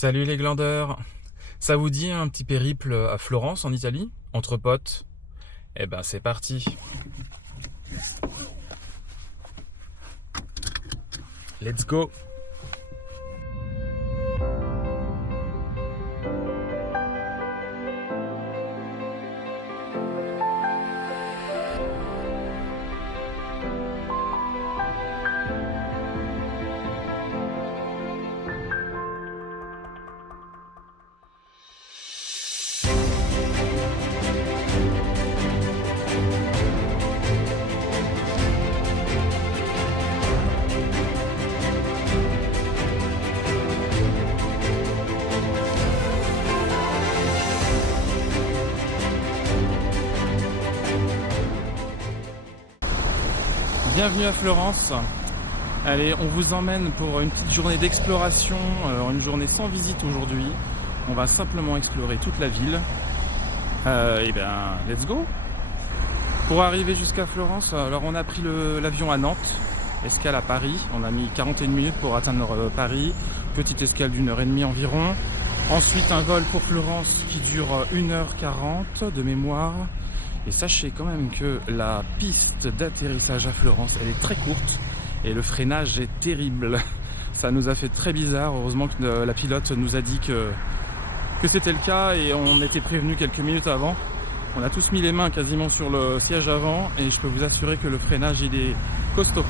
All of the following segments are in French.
Salut les glandeurs. Ça vous dit un petit périple à Florence en Italie, entre potes? Eh ben c'est parti. Let's go. Bienvenue à Florence. Allez, on vous emmène pour une petite journée d'exploration, une journée sans visite aujourd'hui. On va simplement explorer toute la ville. Et ben, let's go. Pour arriver jusqu'à Florence, alors on a pris l'avion à Nantes, escale à Paris. On a mis 41 minutes pour atteindre Paris, petite escale d'1h30 environ. Ensuite un vol pour Florence qui dure 1h40 de mémoire. Et sachez quand même que la piste d'atterrissage à Florence, elle est très courte et le freinage est terrible. Ça nous a fait très bizarre. Heureusement que la pilote nous a dit que c'était le cas et on était prévenu quelques minutes avant. On a tous mis les mains quasiment sur le siège avant et je peux vous assurer que le freinage il est costaud.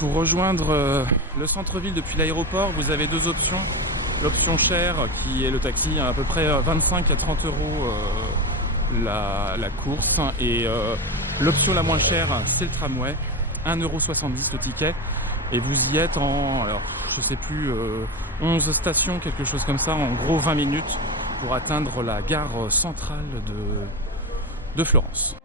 Pour rejoindre le centre-ville depuis l'aéroport, vous avez deux options. L'option chère qui est le taxi, à peu près 25 à 30 euros la course. Et l'option la moins chère, c'est le tramway, 1,70 € le ticket. Et vous y êtes en, alors, je sais plus, 11 stations, quelque chose comme ça, en gros 20 minutes pour atteindre la gare centrale de Florence.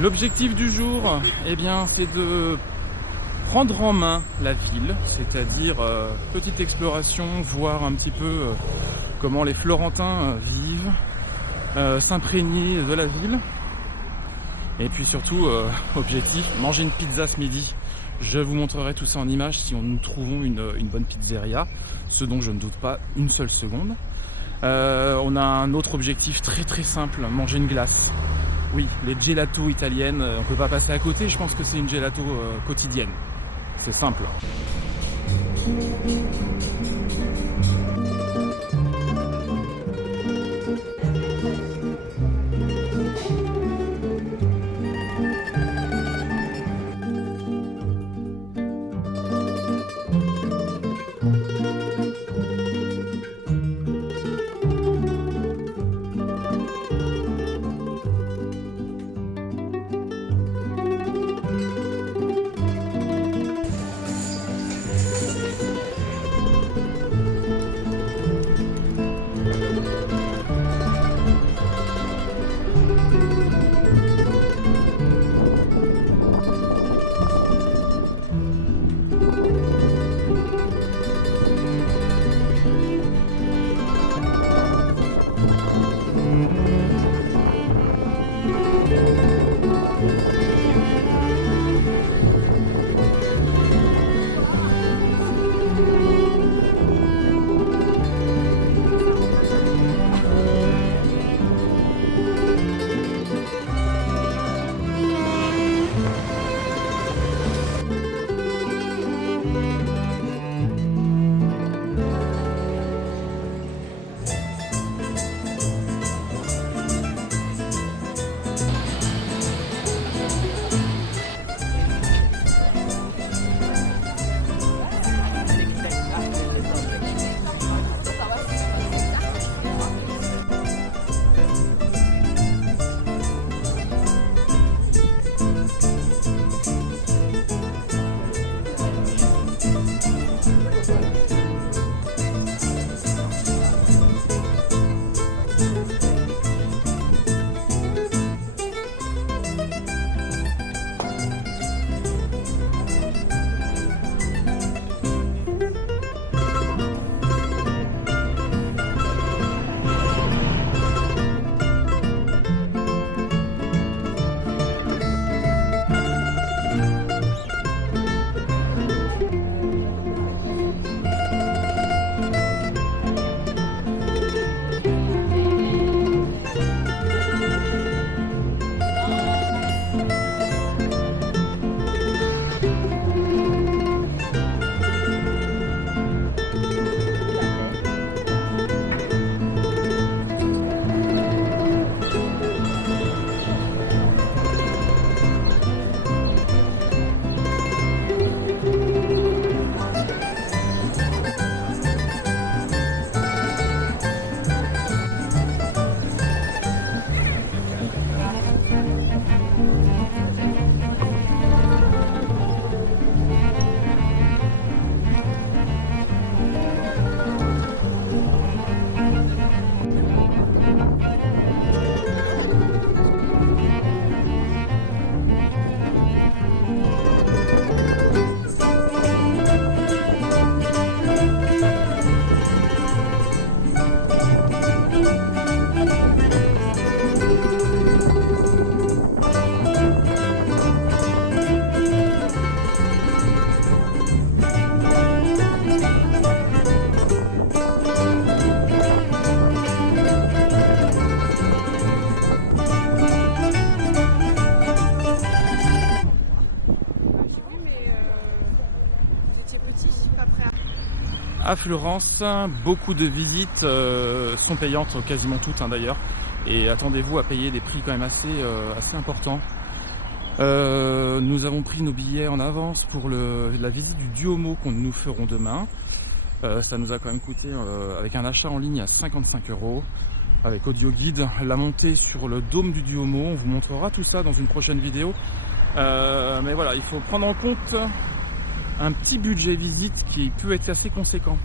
L'objectif du jour, eh bien, c'est de prendre en main la ville, c'est-à-dire petite exploration, voir un petit peu comment les Florentins vivent, s'imprégner de la ville. Et puis surtout, objectif, manger une pizza ce midi. Je vous montrerai tout ça en image si nous trouvons une bonne pizzeria, ce dont je ne doute pas une seule seconde. On a un autre objectif très très simple, manger une glace. Oui, les gelatos italiennes, on ne peut pas passer à côté, je pense que c'est une gelato quotidienne. C'est simple. à Florence. Beaucoup de visites sont payantes, quasiment toutes d'ailleurs. Et attendez-vous à payer des prix quand même assez importants. Nous avons pris nos billets en avance pour la visite du Duomo que nous ferons demain. Ça nous a quand même coûté, avec un achat en ligne, à 55 €, avec audio guide, la montée sur le dôme du Duomo. On vous montrera tout ça dans une prochaine vidéo. Mais voilà, il faut prendre en compte un petit budget visite qui peut être assez conséquent.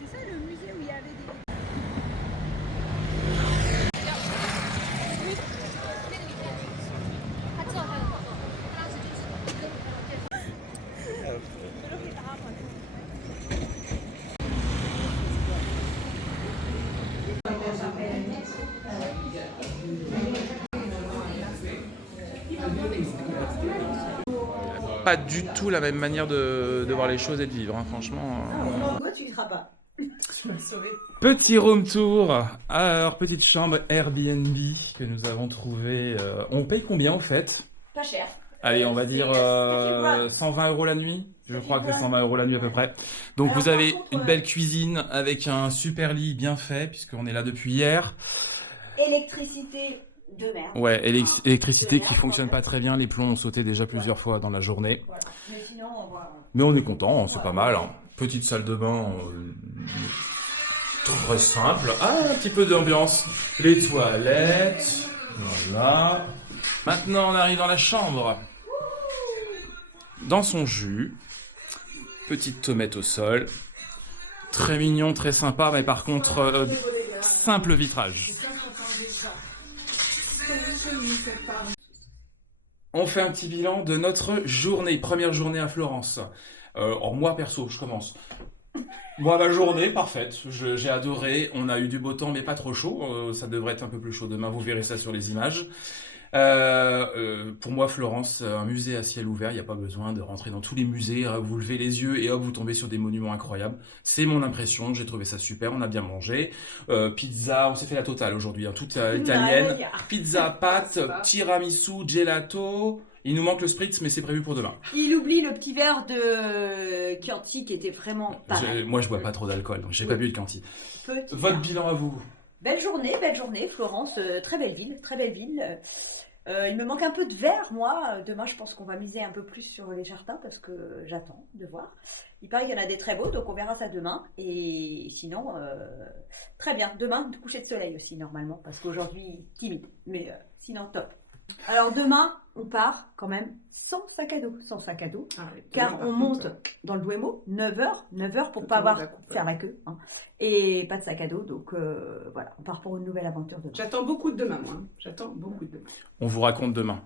C'est ça le musée où il y avait des... Pas du tout la même manière de voir les choses et de vivre, hein, franchement. Toi, tu y seras pas. Tu m'as sauvé. Petit room tour. Alors, petite chambre Airbnb que nous avons trouvée. On paye combien au fait? Pas cher. Allez, on va dire 120 € la nuit. Je crois que c'est 120 € la nuit à peu près. Donc Alors, vous avez par contre, une belle cuisine avec un super lit bien fait puisqu'on est là depuis hier. Électricité de merde. Ouais, électricité De qui merde, fonctionne pas très bien. Les plombs ont sauté déjà plusieurs fois dans la journée. Voilà. Mais sinon, on va... Mais on est content, c'est pas mal. Hein. Petite salle de bain très simple. Ah, un petit peu d'ambiance. Les toilettes. Voilà. Maintenant, on arrive dans la chambre. Dans son jus. Petite tomate au sol. Très mignon, très sympa, mais par contre, simple vitrage. On fait un petit bilan de notre journée, première journée à Florence. Or moi perso, je commence. Moi, ma journée, parfaite. J'ai adoré. On a eu du beau temps, mais pas trop chaud. Ça devrait être un peu plus chaud demain. Vous verrez ça sur les images. Pour moi, Florence, un musée à ciel ouvert, il n'y a pas besoin de rentrer dans tous les musées, vous levez les yeux et hop, vous tombez sur des monuments incroyables. C'est mon impression, j'ai trouvé ça super, on a bien mangé. Pizza, on s'est fait la totale aujourd'hui, hein, toute italienne. Pizza, pâtes, tiramisu, gelato. Il nous manque le spritz, mais c'est prévu pour demain. Il oublie le petit verre de Chianti qui était vraiment pas mal. Moi, je bois pas trop d'alcool, donc j'ai pas bu de Chianti. Votre bilan à vous? Belle journée, Florence, très belle ville, très belle ville. Il me manque un peu de verre, moi. Demain, je pense qu'on va miser un peu plus sur les jardins parce que j'attends de voir. Il paraît qu'il y en a des très beaux, donc on verra ça demain. Et sinon, très bien. Demain, coucher de soleil aussi, normalement, parce qu'aujourd'hui, timide. Mais sinon, top. Alors demain, on part quand même sans sac à dos. Sans sac à dos, car on monte dans le Duomo, 9h pour pas avoir faire la queue. Hein, et pas de sac à dos, donc voilà, on part pour une nouvelle aventure demain. J'attends beaucoup de demain, moi. J'attends beaucoup de demain. On vous raconte demain.